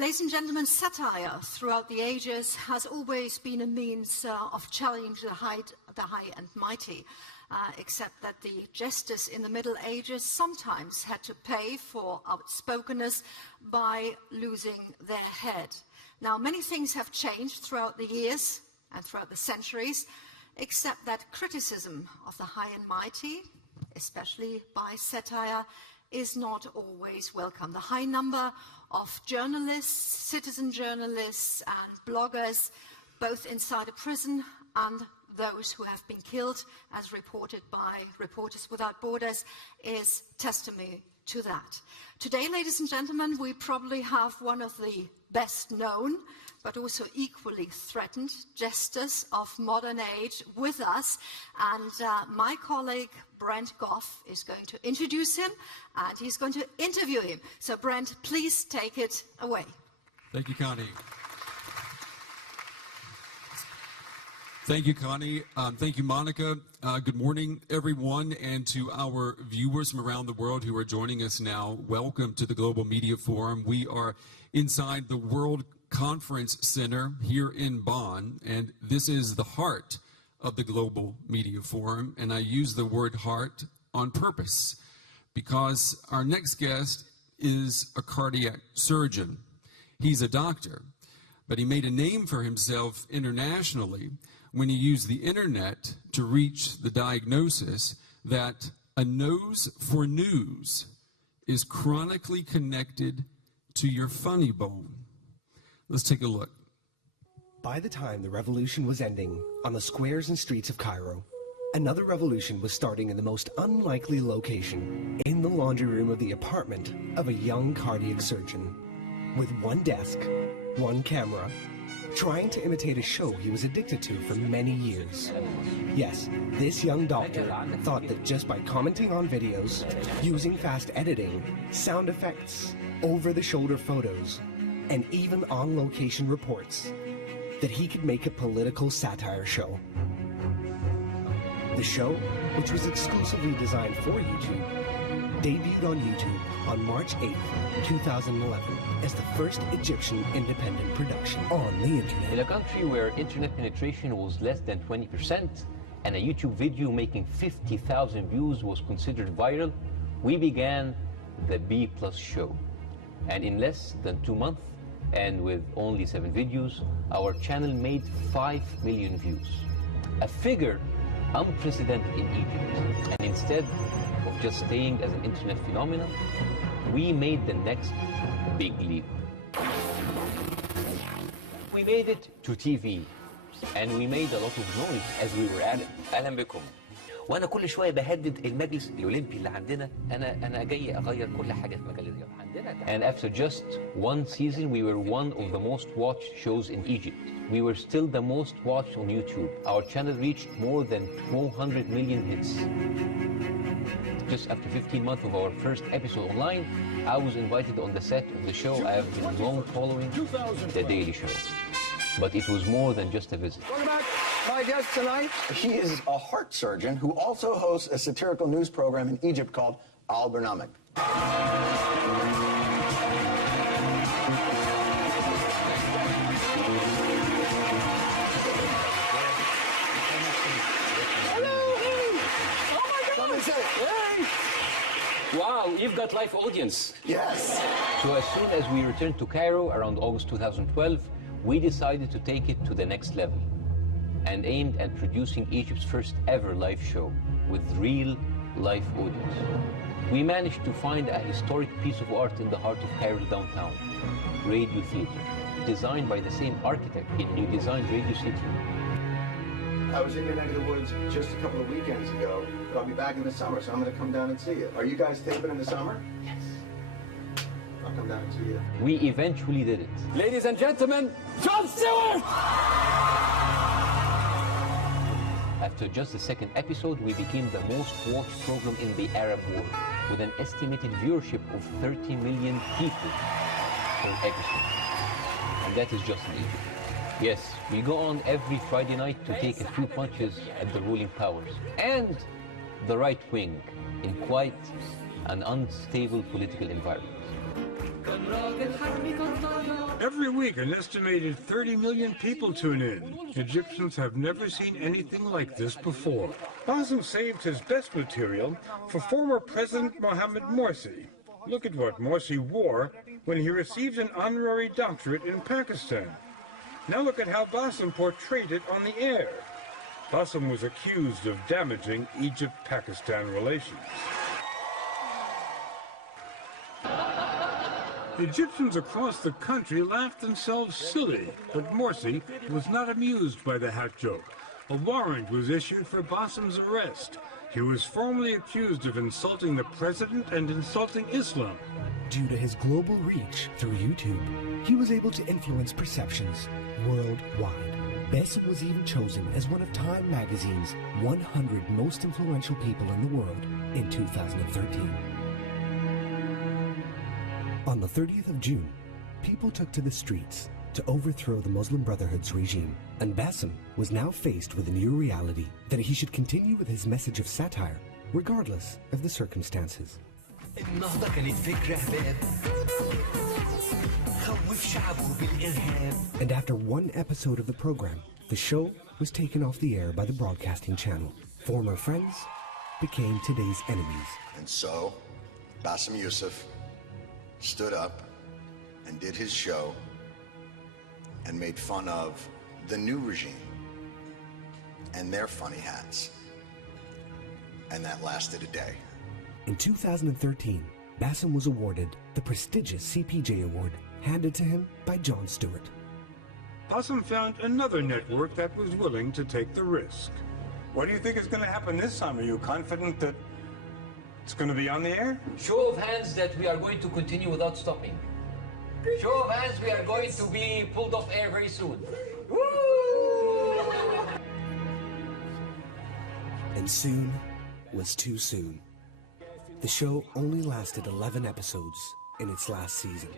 Ladies and gentlemen, satire throughout the ages has always been a means of challenging the high and mighty, except that the jesters in the Middle Ages sometimes had to pay for outspokenness by losing their head. Now, many things have changed throughout the years and throughout the centuries, except that criticism of the high and mighty, especially by satire, is not always welcome. The high number of journalists, citizen journalists and bloggers, both inside a prison and those who have been killed, as reported by Reporters Without Borders, is testimony to that. Today, ladies and gentlemen, we probably have one of the best known, but also equally threatened jesters of modern age with us. And my colleague, Brent Goff, is going to introduce him, and he's going to interview him. So, Brent, please take it away. Thank you, Connie. Thank you, Connie. Thank you, Monica. Good morning, everyone, and to our viewers from around the world who are joining us now. Welcome to the Global Media Forum. We are inside the World Conference Center here in Bonn, and this is the heart of the Global Media Forum, and I use the word heart on purpose because our next guest is a cardiac surgeon. He's a doctor, but he made a name for himself internationally when he used the internet to reach the diagnosis that a nose for news is chronically connected to your funny bone. Let's take a look. By the time the revolution was ending on the squares and streets of Cairo, another revolution was starting in the most unlikely location, in the laundry room of the apartment of a young cardiac surgeon, with one desk, one camera, trying to imitate a show he was addicted to for many years. Yes, this young doctor thought that just by commenting on videos, using fast editing, sound effects, over-the-shoulder photos, and even on-location reports, that he could make a political satire show. The show, which was exclusively designed for YouTube, debuted on YouTube on March 8th, 2011, as the first Egyptian independent production on the internet. In a country where internet penetration was less than 20% and a YouTube video making 50,000 views was considered viral, we began the B+ show. And in less than 2 months, and with only 7 videos, our channel made 5 million views. A figure unprecedented in Egypt. And instead of just staying as an internet phenomenon, we made the next big leap. We made it to TV, and we made a lot of noise as we were at it. أهلا بكم. وأنا كل شوية بهدد المجلس الأولمبي اللي عندنا أنا جاي أغير كل حاجة في مجال الرياضة عندنا. And after just 1 season, we were one of the most watched shows in Egypt. We were still the most watched on YouTube. Our channel reached more than 400 million hits. Just after 15 months of our first episode online, I was invited on the set of the show I have been long following, The Daily Show. But it was more than just a visit. Welcome back. My guest tonight, he is a heart surgeon who also hosts a satirical news program in Egypt called Al Barnamij. Wow, you've got live audience. Yes. So as soon as we returned to Cairo around August 2012, we decided to take it to the next level and aimed at producing Egypt's first ever live show with real live audience. We managed to find a historic piece of art in the heart of Cairo downtown, Radio Theater, designed by the same architect in New Designed Radio City. I was in your neck of the woods just a couple of weekends ago, but I'll be back in the summer, so I'm going to come down and see you. Are you guys taping in the summer? Yes. I'll come down and see you. We eventually did it. Ladies and gentlemen, Jon Stewart! After just the second episode, we became the most watched program in the Arab world, with an estimated viewership of 30 million people per episode. And that is just in Egypt. Yes, we go on every Friday night to take a few punches at the ruling powers and the right wing in quite an unstable political environment. Every week, an estimated 30 million people tune in. Egyptians have never seen anything like this before. Bassem saved his best material for former President Mohamed Morsi. Look at what Morsi wore when he received an honorary doctorate in Pakistan. Now look at how Bassem portrayed it on the air. Bassem was accused of damaging Egypt-Pakistan relations. Egyptians across the country laughed themselves silly, but Morsi was not amused by the hack joke. A warrant was issued for Bassem's arrest. He was formally accused of insulting the president and insulting Islam. Due to his global reach through YouTube, he was able to influence perceptions worldwide. Bassem was even chosen as one of Time magazine's 100 most influential people in the world in 2013. On the 30th of June, people took to the streets to overthrow the Muslim Brotherhood's regime, and Bassem was now faced with a new reality that he should continue with his message of satire, regardless of the circumstances. And after one episode of the program, the show was taken off the air by the broadcasting channel. Former friends became today's enemies. And so, Bassem Youssef stood up and did his show and made fun of the new regime and their funny hats. And that lasted a day. In 2013, Bassem was awarded the prestigious CPJ Award handed to him by Jon Stewart. Bassem found another network that was willing to take the risk. What do you think is going to happen this time? Are you confident that it's going to be on the air? Show of hands that we are going to continue without stopping. Show of hands, we are going to be pulled off air very soon. Woo! And soon was too soon. The show only lasted 11 episodes in its last season.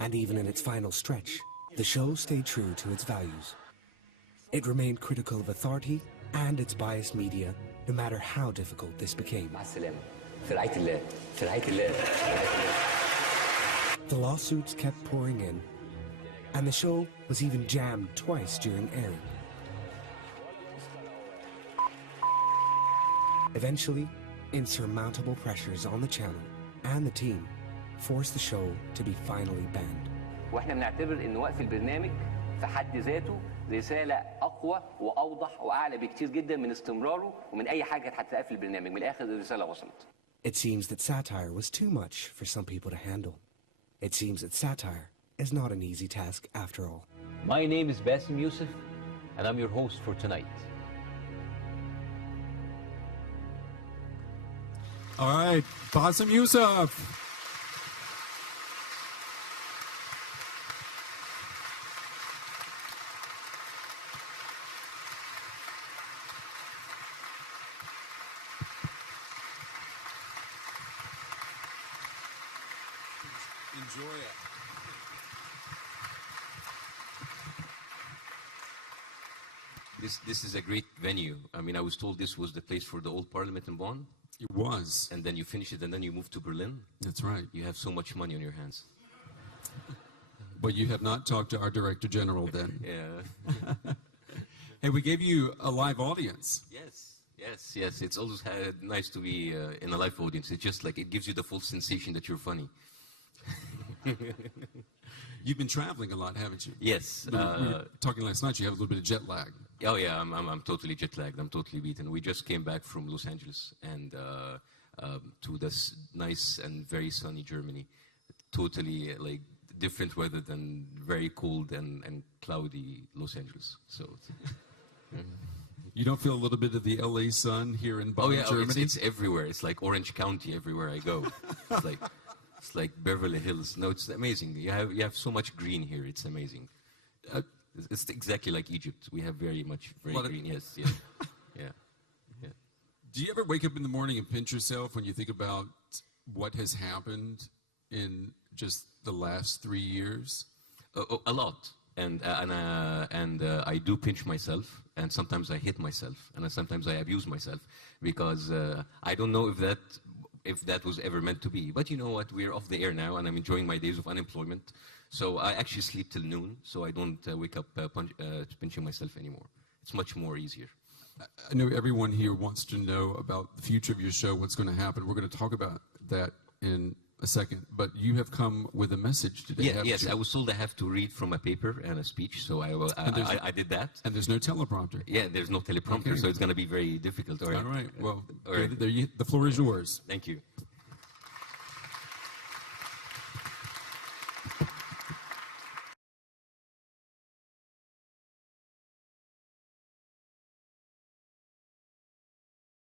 And even in its final stretch, the show stayed true to its values. It remained critical of authority and its biased media, no matter how difficult this became. The lawsuits kept pouring in, and the show was even jammed twice during airing. Eventually, insurmountable pressures on the channel and the team forced the show to be finally banned. واحنا بنعتبر ان وقف البرنامج في حد ذاته رساله اقوى واوضح واعلى بكتير جدا من استمراره ومن اي حاجه كانت هتلاقيها في البرنامج. من الاخر الرساله وصلت. It seems that satire was too much for some people to handle. It seems that satire is not an easy task after all. My name is Bassem Youssef, and I'm your host for tonight. All right, Bassem Youssef. Enjoy it. This is a great venue. I mean, I was told this was the place for the old parliament in Bonn. It was. And then you finish it, and then you move to Berlin. That's right. You have so much money on your hands. But you have not talked to our Director General then. Yeah. Hey, we gave you a live audience. Yes. It's always nice to be in a live audience. It's just like, it gives you the full sensation that you're funny. You've been traveling a lot, haven't you? Yes. We were talking last night, you have a little bit of jet lag. Oh yeah, I'm totally jet lagged. I'm totally beaten. We just came back from Los Angeles and to this nice and very sunny Germany. Totally like different weather than very cold and cloudy Los Angeles. So. You don't feel a little bit of the LA sun here in Bonn, Germany? It's everywhere. It's like Orange County everywhere I go. It's like Beverly Hills. No, it's amazing. You have so much green here. It's amazing. It's exactly like Egypt. We have very green. Yes. Yeah. Do you ever wake up in the morning and pinch yourself when you think about what has happened in just the last 3 years? A lot. And I do pinch myself, and sometimes I hit myself, and sometimes I abuse myself, because I don't know if that if that was ever meant to be. But you know what? We're off the air now, and I'm enjoying my days of unemployment. So I actually sleep till noon, so I don't wake up pinching myself anymore. It's much more easier. I know everyone here wants to know about the future of your show, what's going to happen. We're going to talk about that in a second, but you have come with a message today. Yeah, yes, I was told I have to read from a paper and a speech, so I did that. And there's no teleprompter. Yeah, there's no teleprompter, so it's going to be very difficult. All right. Well, the floor is yours. Thank you.